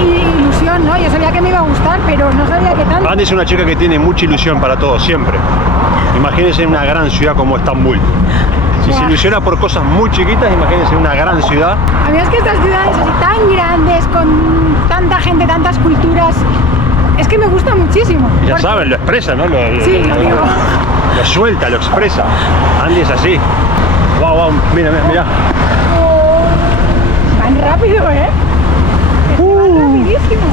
ilusión, ¿no? Yo sabía que me iba a gustar, pero no sabía qué tanto. Andy es una chica que tiene mucha ilusión para todo, siempre. Imagínense una gran ciudad como Estambul. Si se ilusiona por cosas muy chiquitas, imagínense una gran ciudad. A mí es que estas ciudades así tan grandes, con tanta gente, tantas culturas, es que me gusta muchísimo. Ya porque saben, lo expresa, ¿no? Sí, lo digo. Lo suelta, lo expresa. Andy es así. Wow, mira. Van rápido, ¿eh? Van rapidísimo.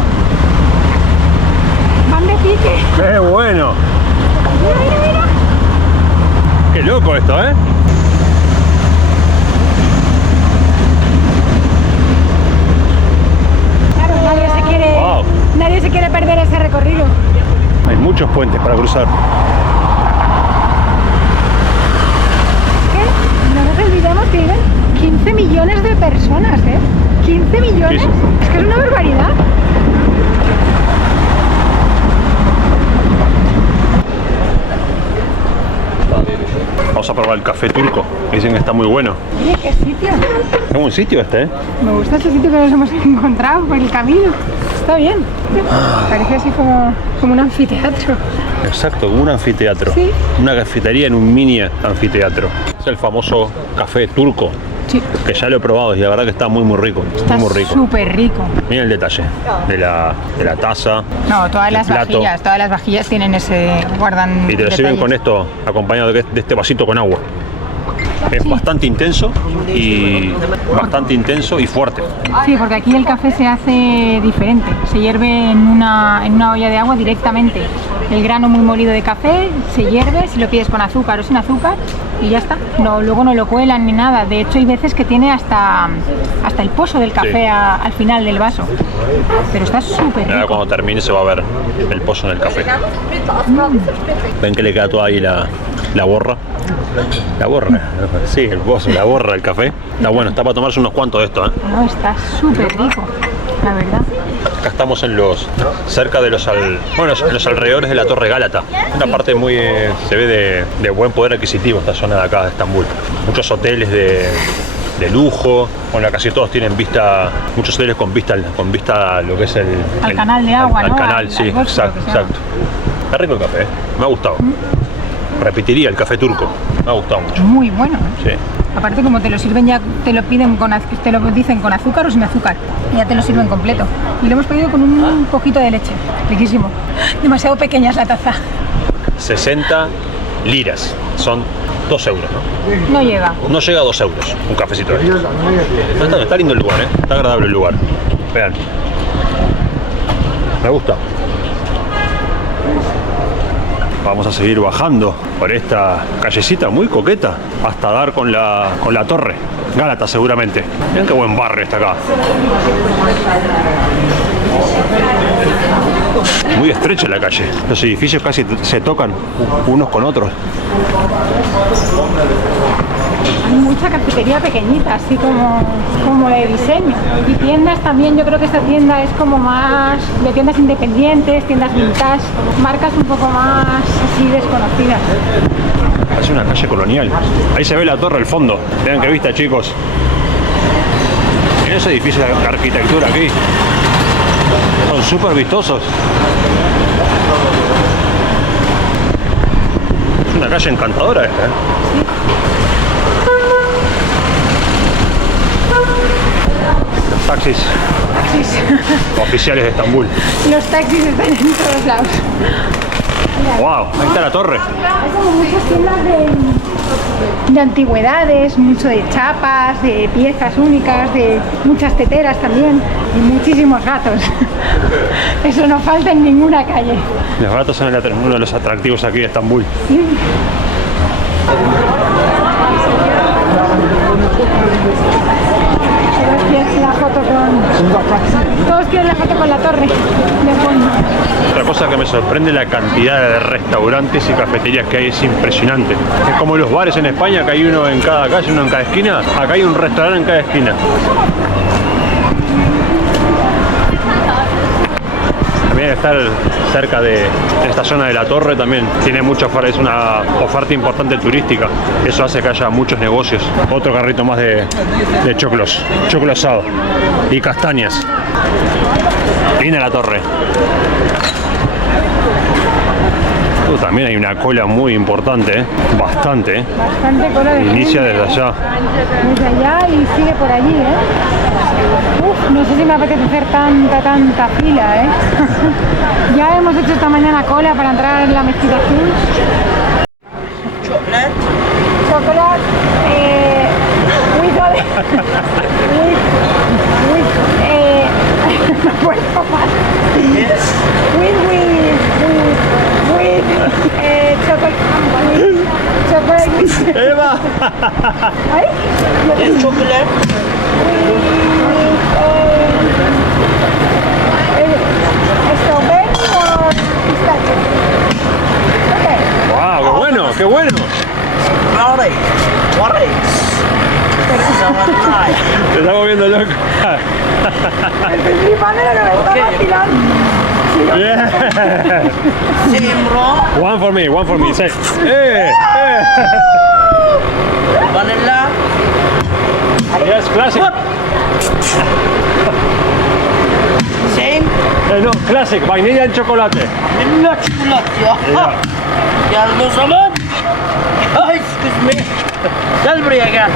Van de pique. ¡Qué bueno! Mira. ¡Qué loco esto, eh! Claro, nadie se quiere perder ese recorrido. Hay muchos puentes para cruzar. No nos olvidemos que viven 15 millones de personas, ¿eh? 15 millones. Sí. Es que es una barbaridad. Vamos a probar el café turco. Dicen que está muy bueno. Oye, qué sitio. Es buen sitio este, ¿eh? Me gusta este sitio que nos hemos encontrado por el camino. Está bien. Parece así como un anfiteatro. Exacto, como un anfiteatro. Sí. Una cafetería en un mini anfiteatro. Es el famoso café turco. Sí. Que ya lo he probado y la verdad que está muy rico. Está muy rico. súper rico. Miren el detalle de la taza. No, todas las vajillas tienen guardan Y te lo sirven con esto acompañado de este vasito con agua. Es bastante intenso y fuerte. Sí, porque aquí el café se hace diferente. Se hierve en una olla de agua directamente. El grano muy molido de café se hierve, si lo pides con azúcar o sin azúcar, y ya está. No, luego no lo cuelan ni nada. De hecho, hay veces que tiene hasta el pozo del café sí. Al final del vaso. Pero está súper rico. Ahora cuando termine se va a ver el pozo en el café. Ven que le queda toda ahí la borra. La borra, sí, el pozo, la borra del café. Está bueno, está para tomarse unos cuantos de esto, ¿eh? No, está súper rico, la verdad. Acá estamos cerca de los alrededores de la Torre Gálata. Una parte muy, se ve de buen poder adquisitivo esta zona de acá de Estambul. Muchos hoteles de lujo, bueno, casi todos tienen vista, muchos hoteles con vista a lo que es el canal de agua, al ¿no? canal, sí, exacto. Está rico el café, me ha gustado. Repetiría el café turco, me ha gustado mucho. Muy bueno. Sí. Aparte, como te lo sirven ya, te lo dicen con azúcar o sin azúcar. Y ya te lo sirven completo. Y lo hemos pedido con un poquito de leche. Riquísimo. Demasiado pequeña es la taza. 60 liras, son 2 euros, ¿no? No llega. No llega a 2 euros un cafecito de estos. Está lindo el lugar, ¿eh? Está agradable el lugar. Vean. Me gusta. Vamos a seguir bajando por esta callecita muy coqueta hasta dar con la torre Gálata seguramente. Miren qué buen barrio está acá. Muy estrecha la calle. Los edificios casi se tocan unos con otros. Hay mucha cafetería pequeñita, así como de diseño. Y tiendas también, yo creo que esta tienda es como más de tiendas independientes, tiendas vintage, marcas un poco más así desconocidas. Es una calle colonial. Ahí se ve la torre al fondo. Vean qué vista, chicos. Miren ese edificio de arquitectura aquí. Son súper vistosos. Es una calle encantadora esta, ¿eh? Los taxis oficiales de Estambul. Los taxis están en todos lados. Wow, ahí está la torre. Hay como muchas tiendas de antigüedades, mucho de chapas, de piezas únicas, de muchas teteras también y muchísimos gatos. Eso no falta en ninguna calle. Los gatos son uno de los atractivos aquí de Estambul. Todos quieren la foto con la torre de fondo. Otra cosa que me sorprende es la cantidad de restaurantes y cafeterías que hay, es impresionante. Es como los bares en España, que hay uno en cada calle, uno en cada esquina. Acá hay un restaurante en cada esquina. También estar cerca de esta zona de la torre también tiene mucha oferta, es una oferta importante turística. Eso hace que haya muchos negocios. Otro carrito más de choclos, choclo asado y castañas. Viene la torre. También hay una cola muy importante, ¿eh? Bastante, ¿eh? Bastante cola de Inicia gente. desde allá. Desde allá y sigue por allí, ¿eh? Uf, no sé si me apetece hacer tanta fila, ¿eh? Ya hemos hecho esta mañana cola para entrar en la mezquita azul. Chocolate, with no puedo más. Chocolate. ¡Eva! ¿Ay? Yes, chocolate. ¿Strawberry o pistacho? Ok. ¡Wow! ¡Qué bueno! ¡Qué bueno! Te estamos viendo loco. Estoy flipando lo que me está vacilando. Yeah. Same raw. One for me. Say. Vanilla. Yes, classic. Same. No, classic. Vainilla en chocolate. Vanilla chocolate. Yeah. Geldi o zaman. Ay, excuse me. Gel buraya gel.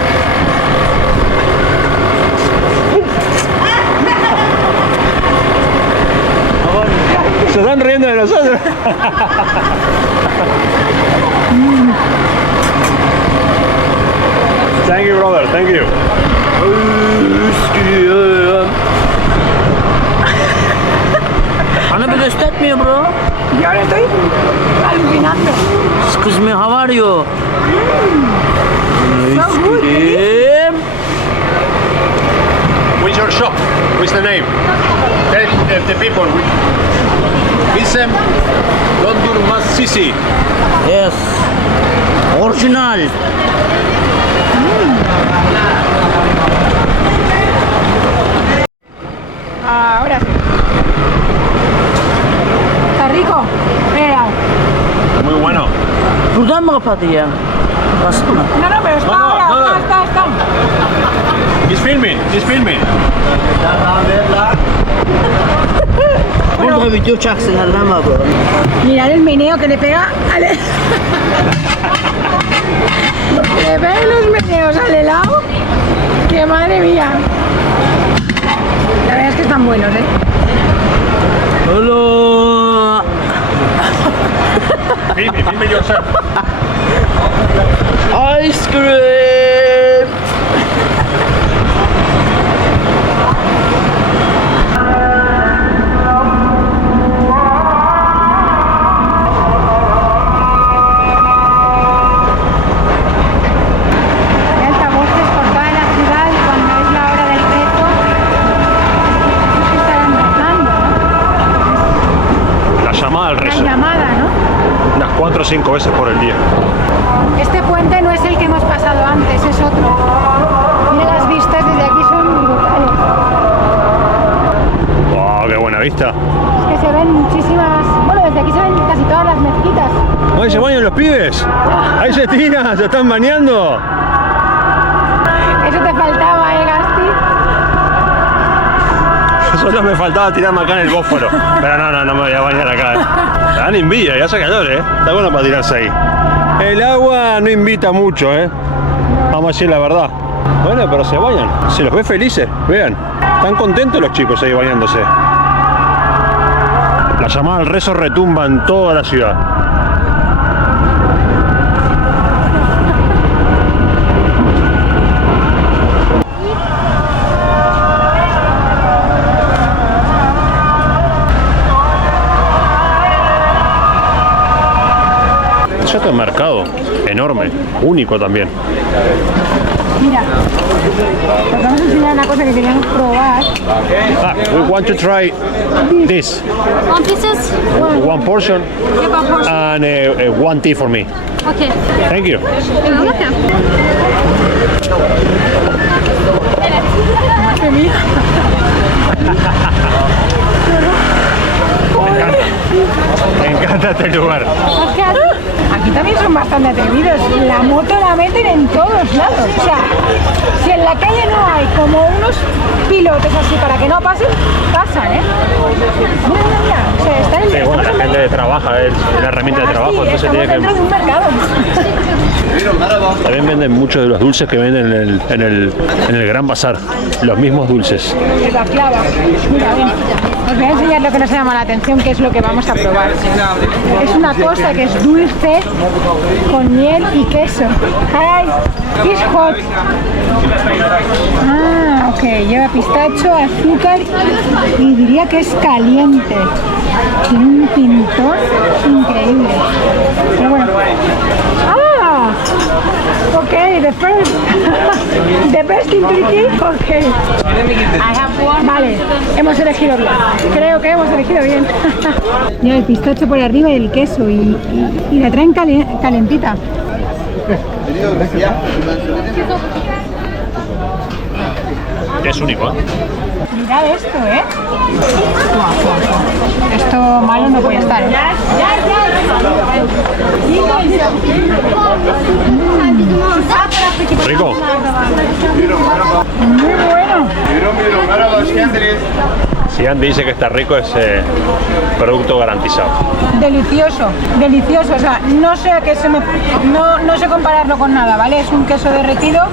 Se están riendo de nosotros. Thank you, brother. Thank you. Bana bir göstermiyor bro. Y ahora estoy alucinando. Excuse me, how are you? So good. What's your shop? What's the name? Tell the people. Isem Dondurma Sisi. Yes. Original. Ahora sí. ¿Está rico? Mira. Muy bueno. Buradan mı kapadı ya? Bastı mı? No, pero está No, ahora. no. Está. He's filming. He's filming. Burada video çaksın Erdem abi. Mirad el meneo que le pega al... Le pega los meneos al helado. Que madre mía. La verdad es que están buenos, ¿eh? Hello. Filme yourself. Ice cream. Hay altavoces por toda la ciudad y cuando es la hora del reto, estarán rezando, ¿no? nada, ¿no? Unas 4 o 5 veces por el día. Este puente no es el que hemos pasado antes, es otro. Mira, las vistas desde aquí son brutales. ¡Wow! ¡Qué buena vista! Es que se ven muchísimas... Bueno, desde aquí se ven casi todas las mezquitas. ¡Ahí se bañan los pibes! ¡Ahí se tiran! ¡Se están bañando! Eso te faltaba, Gasti. Solo me faltaba tirarme acá en el Bósforo. Pero no me voy a bañar acá. Me dan envidia, ya hace calor, Está bueno para tirarse ahí. El agua no invita mucho, Vamos a decir la verdad. Bueno, pero se bañan. Se los ve felices, vean. Están contentos los chicos ahí bañándose. La llamada al rezo retumba en toda la ciudad. Es otro mercado enorme, único también. Mira, os vamos a enseñar una cosa que queríamos probar. We want to try this. One pieces? One portion Yeah, one portion. and one tea for me. Okay. Thank you. Okay. ¡Qué mira! Me encanta este lugar. Aquí también son bastante atrevidos. La moto la meten en todos lados. O sea, si en la calle no hay como unos pilotos así para que no pasen, pasan, Mira, mira, mira. O sea, está en Sí, bueno, la gente trabaja, es una herramienta de trabajo, entonces estamos tiene dentro de un mercado. que... También venden muchos de los dulces que venden en el Gran Bazar. Los mismos dulces. El baklava. Mira, ven. Os voy a enseñar lo que nos llama la atención, que es lo que vamos a probar. Es una cosa que es dulce con miel y queso. Hi, it's hot. Ah, ok. Lleva pistacho, azúcar y diría que es caliente. Tiene un pintón increíble. Pero bueno. Ah, ok, the best in Turkey. Ok. Vale, hemos elegido bien. Creo que hemos elegido bien. Ya el pistacho por arriba y el queso y la traen calentita. Es único, Mirad esto, Esto malo no puede estar, Rico. Muy bueno. Si Andy dice que está rico, es producto garantizado. Delicioso, delicioso. O sea, no sé a qué no sé compararlo con nada, ¿vale? Es un queso derretido,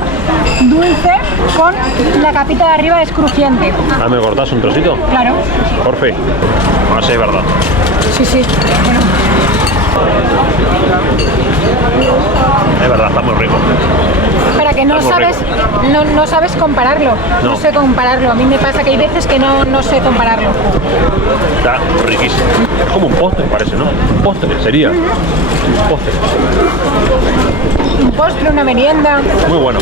dulce, con la capita de arriba es crujiente. Ah, ¿me cortás un trocito? Claro. Por fin. No sé, es verdad. Sí, sí. Es verdad, está muy rico. Para que no Está muy sabes, no sabes compararlo. No. No sé compararlo. A mí me pasa que hay veces que no sé compararlo. Está riquísimo. Es como un postre, parece, ¿no? Un postre sería. Un postre. Un postre, una merienda. Muy bueno.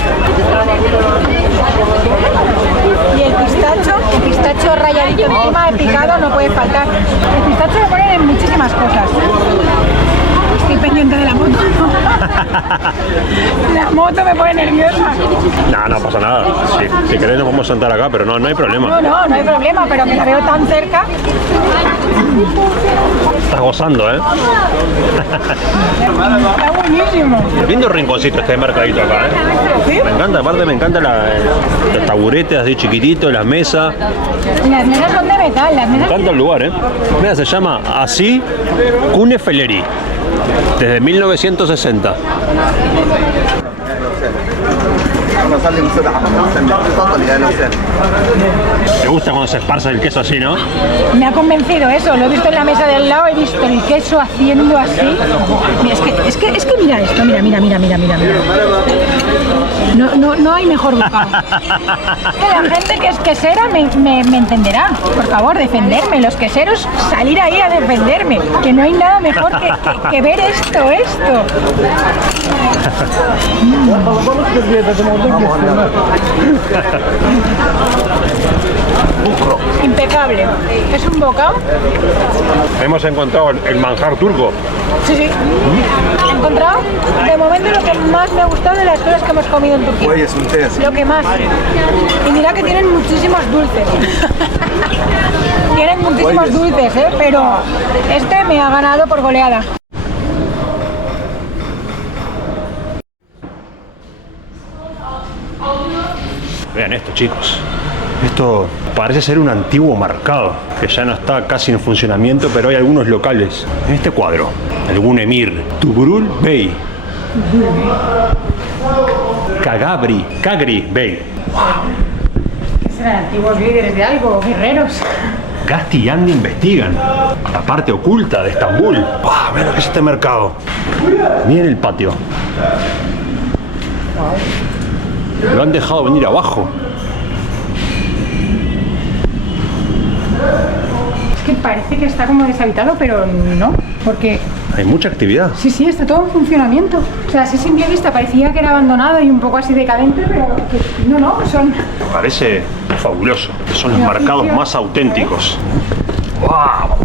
Y el pistacho rayadito encima, picado, no puede faltar. El pistacho lo ponen en muchísimas cosas. Estoy pendiente de la moto. La moto me pone nerviosa. No pasa nada. Si querés nos vamos a sentar acá, pero no hay problema. No hay problema, pero que la veo tan cerca. Estás gozando, Está buenísimo. Lindo rinconcito este mercadito acá, ¿Sí? Me encanta, aparte me encanta los taburetes así chiquititos, las mesas. Las mesas son de metal, las Me mesas. encanta el lugar, Mira, se llama así Kunefeleri. Desde 1960. ¿Te gusta cuando se esparce el queso así, no? Me ha convencido eso, lo he visto en la mesa del lado, he visto el queso haciendo así. Mira, es que mira esto, mira. No hay mejor bocado. Que la gente que es quesera me entenderá. Por favor, defenderme, los queseros, salir ahí a defenderme. Que no hay nada mejor que ver esto. Impecable. Es un bocado. Hemos encontrado el manjar turco. Sí, sí. He encontrado, de momento, lo que más me ha gustado de las cosas que hemos comido en Turquía. Oye, es un té. Lo que más. Y mira que tienen muchísimos dulces. Tienen muchísimos dulces, pero este me ha ganado por goleada. Vean esto, chicos. Esto parece ser un antiguo mercado que ya no está casi en funcionamiento, pero hay algunos locales. En este cuadro, algún emir, Tugrul Bey, Kagri Bey, Serán antiguos líderes de algo, guerreros. Gasti y Andy investigan la parte oculta de Estambul. ¡Wow! Miren lo que es este mercado. Miren el patio. Lo han dejado venir abajo. Es que parece que está como deshabitado, pero no, porque Hay mucha actividad. sí, sí, está todo en funcionamiento. O sea, así simple vista parecía que era abandonado y un poco así decadente, pero que no, son... Me parece fabuloso. Son los Mira, mercados tío. más auténticos. ¡Wow!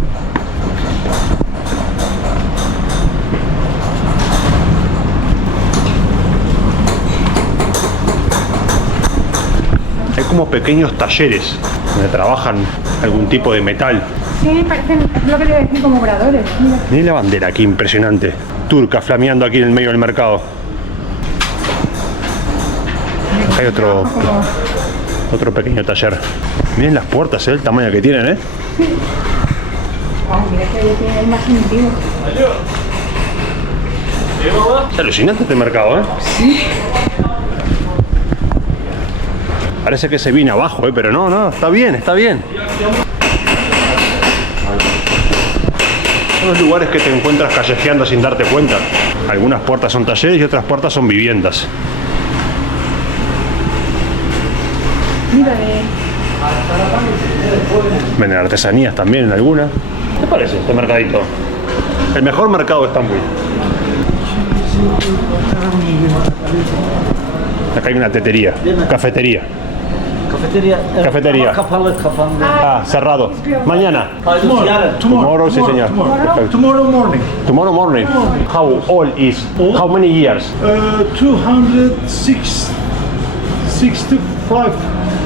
Hay como pequeños talleres donde trabajan algún tipo de metal. Sí, parecen, es lo que te iba a decir, como obradores. Mira. Miren la bandera aquí, impresionante. Turca flameando aquí en el medio del mercado. Acá hay otro pequeño taller. Miren las puertas, el tamaño que tienen, Oh, mira que tiene el más antiguo. Es alucinante este mercado, Sí. Parece que se viene abajo, pero no, está bien, está bien. Son los lugares que te encuentras callejeando sin darte cuenta. Algunas puertas son talleres y otras puertas son viviendas. Mira, Venden artesanías también en algunas. ¿Qué parece este mercadito? El mejor mercado de Estambul. Acá hay una tetería, cafetería. Cafetería. Ah, cerrado. Mañana. Tomorrow, sí señor. Perfecto. Tomorrow morning. Tomorrow morning. How old is? How many years? 265.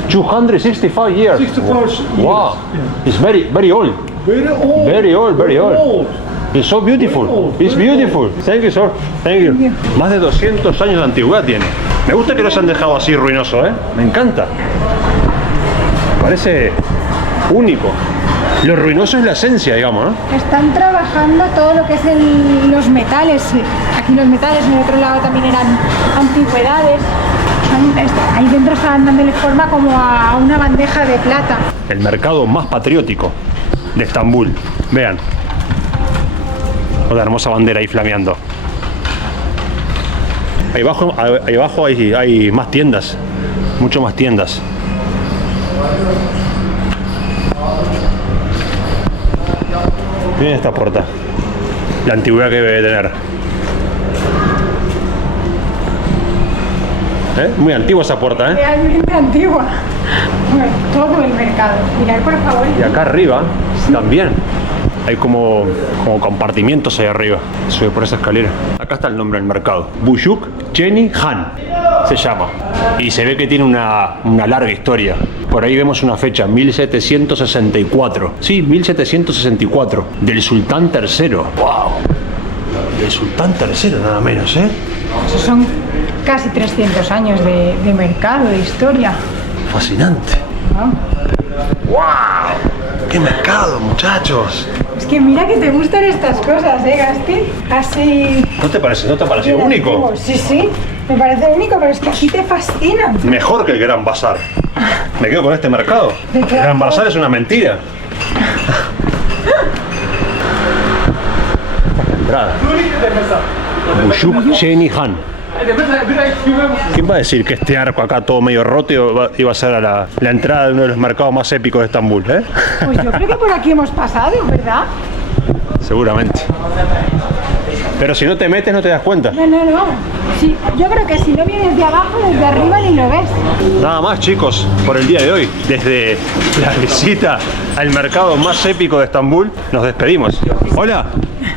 265 years. 65 years. Wow. It's very old. Very old. Very old, very old. It's so beautiful. It's beautiful. Thank you, sir. Thank you. Más de 200 años de antigüedad tiene. Me gusta que los han dejado así ruinoso, Me encanta. Parece único. Lo ruinoso es la esencia, digamos, ¿no? están trabajando todo lo que es los metales. Aquí los metales, en el otro lado también eran antigüedades. Ahí dentro estaban dándole forma como a una bandeja de plata. El mercado más patriótico de Estambul. Vean. Una hermosa bandera ahí flameando. Ahí abajo hay más tiendas. Mucho más tiendas. Miren esta puerta. La antigüedad que debe tener. Muy antigua esa puerta, Realmente antigua. Bueno, todo el mercado. Mirad, por favor. Y acá arriba también. Hay como compartimientos ahí arriba. Sube por esa escalera. Acá está el nombre del mercado. Buyuk Cheni Han se llama. Y se ve que tiene una larga historia. Por ahí vemos una fecha, 1764. Sí, 1764. Del Sultán III. ¡Wow! Del Sultán III, nada menos, Esos son casi 300 años de mercado, de historia. Fascinante. ¡Wow! ¡Qué mercado, muchachos! Es que mira que te gustan estas cosas, Gasti. Así... ¿No te parece? ¿No te parece único? Sí, sí. Me parece único, pero es que aquí te fascinan. Mejor que el Gran Bazar. Me quedo con este mercado. El Gran Bazar es una mentira. Entrada. Buyuk Cheni Han. ¿Quién va a decir que este arco acá todo medio roto iba a ser a la entrada de uno de los mercados más épicos de Estambul? Pues yo creo que por aquí hemos pasado, ¿verdad? Seguramente. Pero si no te metes no te das cuenta. No, no, no. Sí, yo creo que si no vienes de abajo, desde arriba ni lo ves. Nada más, chicos, por el día de hoy. Desde la visita al mercado más épico de Estambul, nos despedimos. Hola,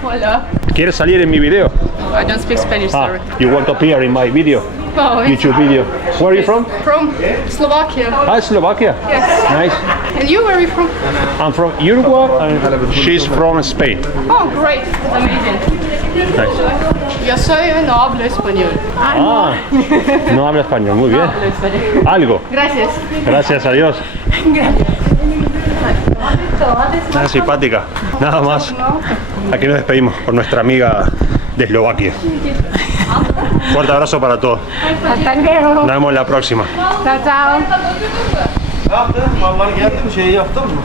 Hola. ¿quieres salir en mi video? I don't speak Spanish, sorry. You want to appear in my video? Oh, it's YouTube video. Where are you from? from Slovakia. Slovakia. Yes. Nice. And you, where are you from? I'm from Uruguay and she's from Spain. Oh, great. Amazing. Nice. Yo no hablo español. No habla español, muy bien. Hablo español. Algo. Gracias. Gracias a Dios. Nada simpática. Nada más. Aquí nos despedimos con nuestra amiga de Eslovaquia. Fuerte abrazo para todos. Hasta luego. Nos vemos la próxima. Chao, chao. Ne yaptın? Mallar geldi mi? Şeyi yaptın mı?